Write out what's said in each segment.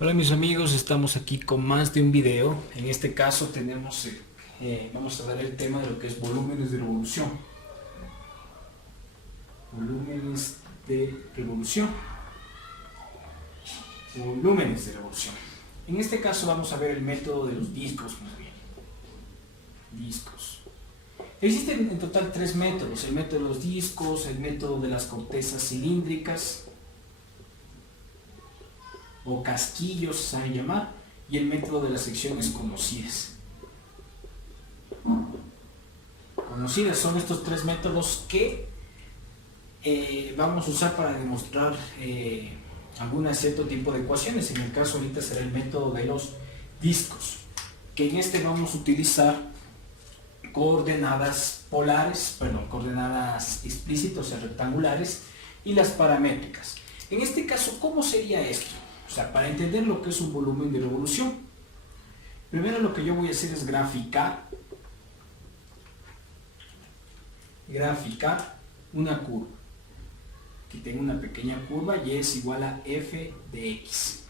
Hola mis amigos, estamos aquí con más de un video. En este caso vamos a ver el tema de lo que es volúmenes de revolución. Volúmenes de revolución. Volúmenes de revolución. En este caso vamos a ver el método de los discos más bien. Discos. Existen en total tres métodos. El método de los discos, el método de las cortezas cilíndricas o casquillos se saben llamar, y el método de las secciones conocidas. Conocidas son estos tres métodos que vamos a usar para demostrar algún cierto tipo de ecuaciones. En el caso ahorita será el método de los discos, que en este vamos a utilizar coordenadas polares, coordenadas explícitas, o sea, rectangulares, y las paramétricas. En este caso, ¿cómo sería esto? O sea, para entender lo que es un volumen de revolución, primero lo que yo voy a hacer es graficar una curva. Aquí tengo una pequeña curva y es igual a f de x.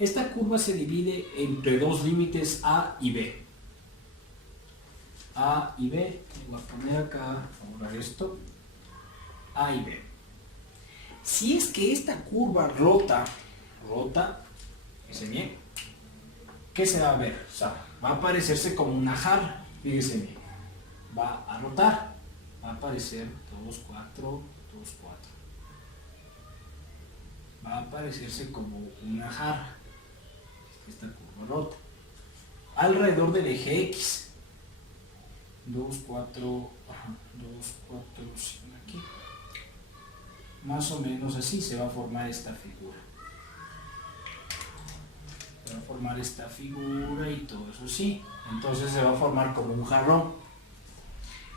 Esta curva se divide entre dos límites a y b. A y b, voy a poner acá, borrar esto, a y b. Si es que esta curva rota, fíjense bien, ¿qué se va a ver? O sea, va a aparecerse como una jarra, fíjense bien, va a rotar, va a aparecer 2, 4, 2, 4, va a aparecerse como una jarra, esta curva rota, alrededor del eje X, 2, 4, 2, 4, 5, aquí, más o menos así se va a formar esta figura. Se va a formar esta figura y todo eso sí. Entonces se va a formar como un jarrón.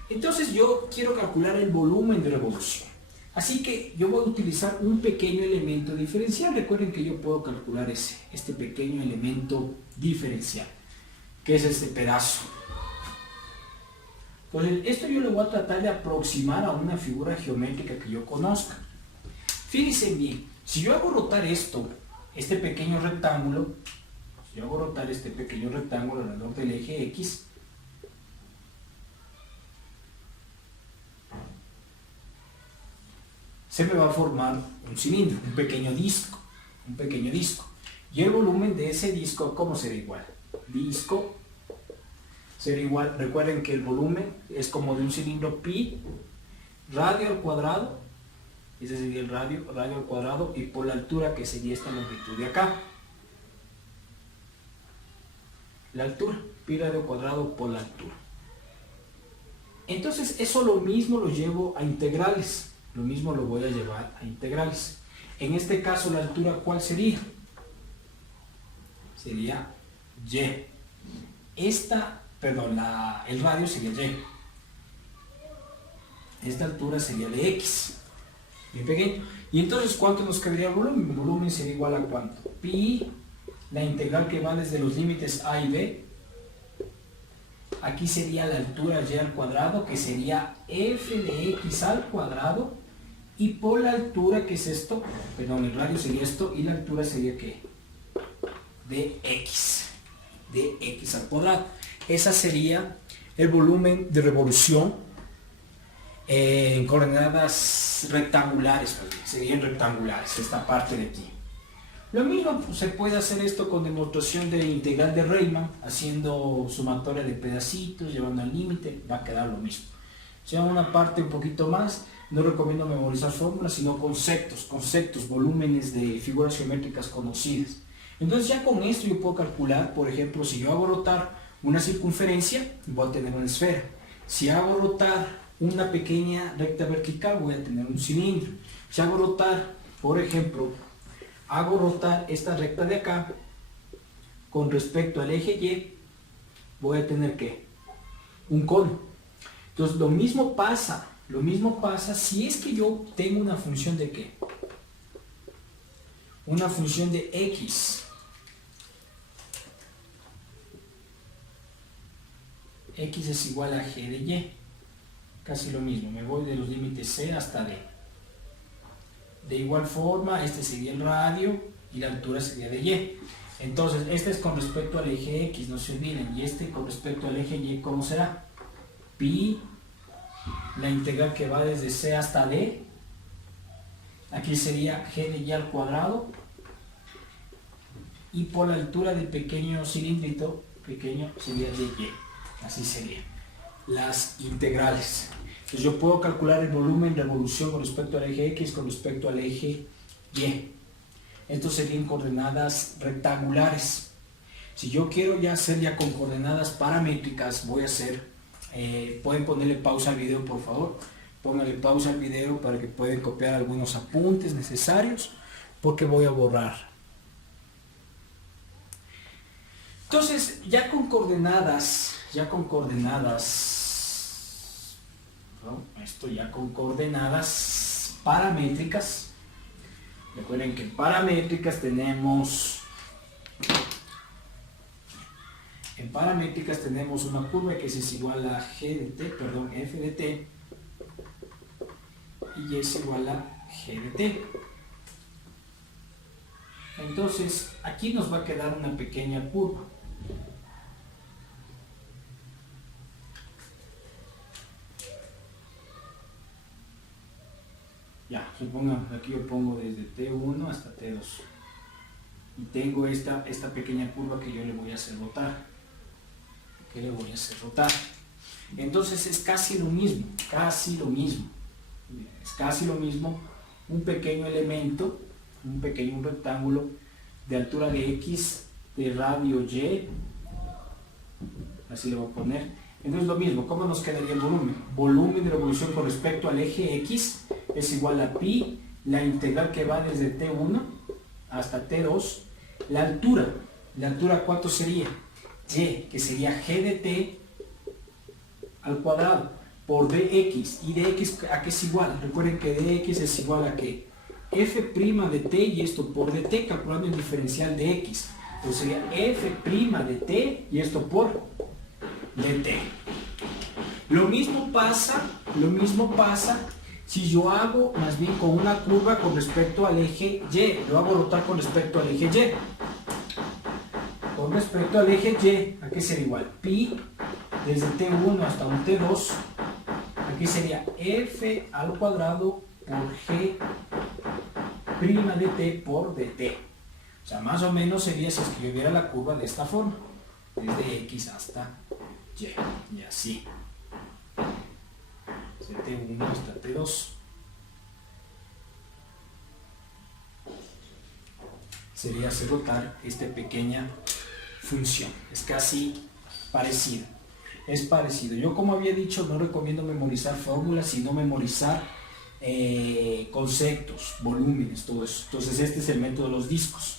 Entonces yo quiero calcular el volumen de revolución. Así que yo voy a utilizar un pequeño elemento diferencial. Recuerden que yo puedo calcular este pequeño elemento diferencial, que es este pedazo. Entonces esto yo lo voy a tratar de aproximar a una figura geométrica que yo conozca. Fíjense bien, si yo hago rotar este pequeño rectángulo, alrededor del eje X, se me va a formar un cilindro, un pequeño disco. Y el volumen de ese disco, ¿cómo será igual? Disco será igual, recuerden que el volumen es como de un cilindro pi, radio al cuadrado, ese sería el radio al cuadrado, y por la altura, que sería esta longitud de acá. La altura, pi radio cuadrado por la altura. Entonces eso lo mismo lo llevo a integrales. Lo mismo lo voy a llevar a integrales. En este caso la altura, ¿cuál sería? Sería y. El radio sería y. Esta altura sería de x. Bien pequeño. Y entonces, ¿cuánto nos quedaría el volumen? El volumen sería igual a ¿cuánto? Pi, la integral que va desde los límites a y b. Aquí sería la altura y al cuadrado, que sería f de x al cuadrado. Y por la altura, ¿qué es esto? Perdón, el radio sería esto, y la altura sería ¿qué? De x al cuadrado. Esa sería el volumen de revolución en coordenadas rectangulares, serían rectangulares, esta parte de aquí. Lo mismo se puede hacer esto con demostración de integral de Riemann, haciendo sumatoria de pedacitos, llevando al límite, va a quedar lo mismo. Si hago una parte un poquito más, no recomiendo memorizar fórmulas, sino conceptos, volúmenes de figuras geométricas conocidas. Entonces ya con esto yo puedo calcular, por ejemplo, si yo hago rotar una circunferencia, voy a tener una esfera. Si hago rotar una pequeña recta vertical, voy a tener un cilindro. Si hago rotar, por ejemplo, esta recta de acá con respecto al eje Y, voy a tener ¿qué? Un cono. Entonces lo mismo pasa si es que yo tengo una función de ¿qué? Una función de x. X es igual a g de y. Casi lo mismo, me voy de los límites c hasta d. De igual forma, este sería el radio, y la altura sería de y. Entonces, este es con respecto al eje X, no se olviden, y este con respecto al eje Y, ¿cómo será? Pi, la integral que va desde C hasta D, aquí sería G de Y al cuadrado, y por la altura del pequeño cilindrito, pequeño sería de Y, así serían las integrales. Entonces yo puedo calcular el volumen de revolución con respecto al eje X, con respecto al eje Y. Estos serían coordenadas rectangulares. Si yo quiero ya hacer ya con coordenadas paramétricas, voy a hacer, pueden ponerle pausa al video por favor, pónganle pausa al video para que puedan copiar algunos apuntes necesarios, porque voy a borrar. Entonces, ya con coordenadas, ¿no? Esto ya con coordenadas paramétricas. Recuerden que en paramétricas tenemos una curva que es igual a G de t, perdón, F de t, y es igual a G de t. Entonces, aquí nos va a quedar una pequeña curva. Ya, supongan, aquí yo pongo desde T1 hasta T2. Y tengo esta pequeña curva que yo le voy a hacer rotar. Entonces es casi lo mismo, Es casi lo mismo un pequeño elemento, un rectángulo de altura de X, de radio Y. Así le voy a poner. Entonces lo mismo, ¿cómo nos quedaría el volumen? Volumen de revolución con respecto al eje X es igual a pi, la integral que va desde T1 hasta T2, la altura ¿cuánto sería? Y, que sería G de t al cuadrado por dx, y dx ¿a qué es igual? Recuerden que dx es igual a que f' de t, y esto por dt, calculando el diferencial de x, entonces sería f' de t, y esto por dt. Lo mismo pasa si yo hago más bien con una curva con respecto al eje Y, lo hago rotar con respecto al eje Y. Con respecto al eje Y, ¿a qué sería igual? Pi desde T1 hasta un T2, aquí sería F al cuadrado por G' de T por dt. O sea, más o menos sería si escribiera la curva de esta forma, desde X hasta Y, y así. De T1 hasta T2. Sería hacer rotar esta pequeña función. Es casi parecido. Es parecido. Yo, como había dicho, no recomiendo memorizar fórmulas, sino memorizar conceptos, volúmenes, todo eso. Entonces este es el método de los discos.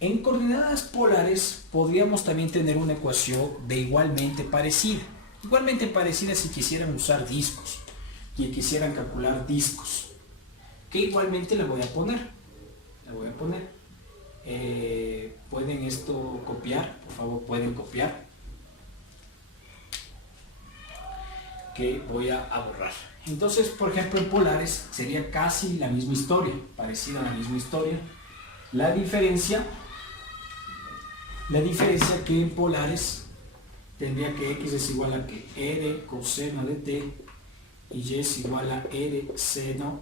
En coordenadas polares podríamos también tener una ecuación de igualmente parecida. Igualmente parecida si quisieran usar discos, y quisieran calcular discos, que igualmente le voy a poner. Pueden esto copiar, por favor, pueden copiar, que voy a borrar. Entonces, por ejemplo, en polares sería casi la misma historia, parecida a la misma historia. La diferencia que en polares tendría que x es igual a que r coseno de t y y es igual a r seno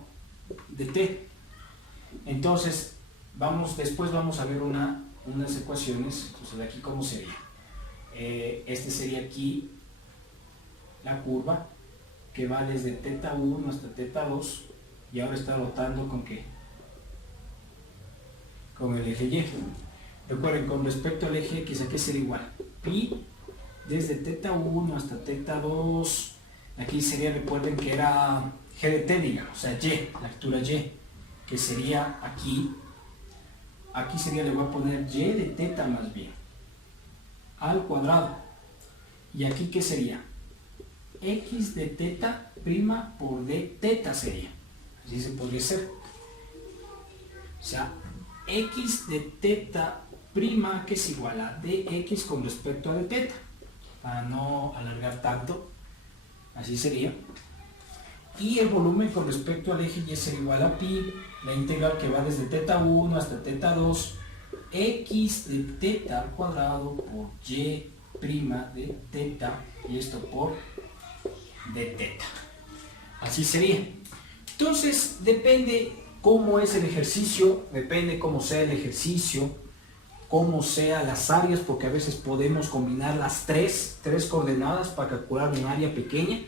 de t. Entonces, después vamos a ver unas ecuaciones. Entonces, de aquí, ¿cómo sería? Este sería aquí la curva que va desde θ1 hasta θ2, y ahora está rotando ¿con qué? Con el eje Y. Recuerden, con respecto al eje X, ¿a qué sería igual? Pi desde θ1 hasta θ2, aquí sería, recuerden que era G de t, digamos, o sea, Y, la altura Y, que sería aquí sería, le voy a poner Y de θ más bien, al cuadrado, y aquí ¿qué sería? X de θ' por d θ sería, así se podría hacer, o sea, X de θ' que es igual a dx con respecto a dθ, para no alargar tanto, así sería. y el volumen con respecto al eje y será igual a pi, la integral que va desde teta 1 hasta teta 2, x de teta al cuadrado por y prima de teta, y esto por de teta. Así sería. Entonces, depende cómo es el ejercicio, depende cómo sea el ejercicio, cómo sean las áreas, porque a veces podemos combinar las tres coordenadas para calcular un área pequeña,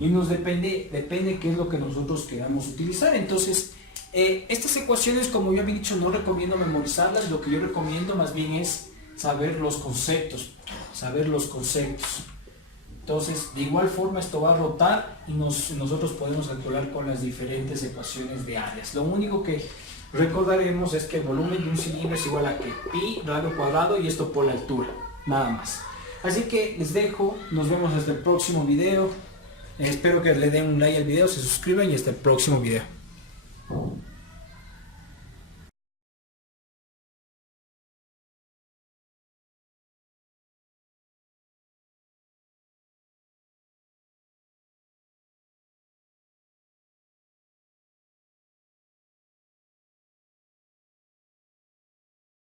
y nos depende qué es lo que nosotros queramos utilizar. Entonces, estas ecuaciones, como yo había dicho, no recomiendo memorizarlas, lo que yo recomiendo más bien es saber los conceptos. Entonces, de igual forma esto va a rotar y nosotros podemos calcular con las diferentes ecuaciones de áreas. Lo único que recordaremos es que el volumen de un cilindro es igual a que pi radio cuadrado y esto por la altura, nada más. Así que les dejo, nos vemos hasta el próximo video. Espero que le den un like al video, se suscriban y hasta el próximo video.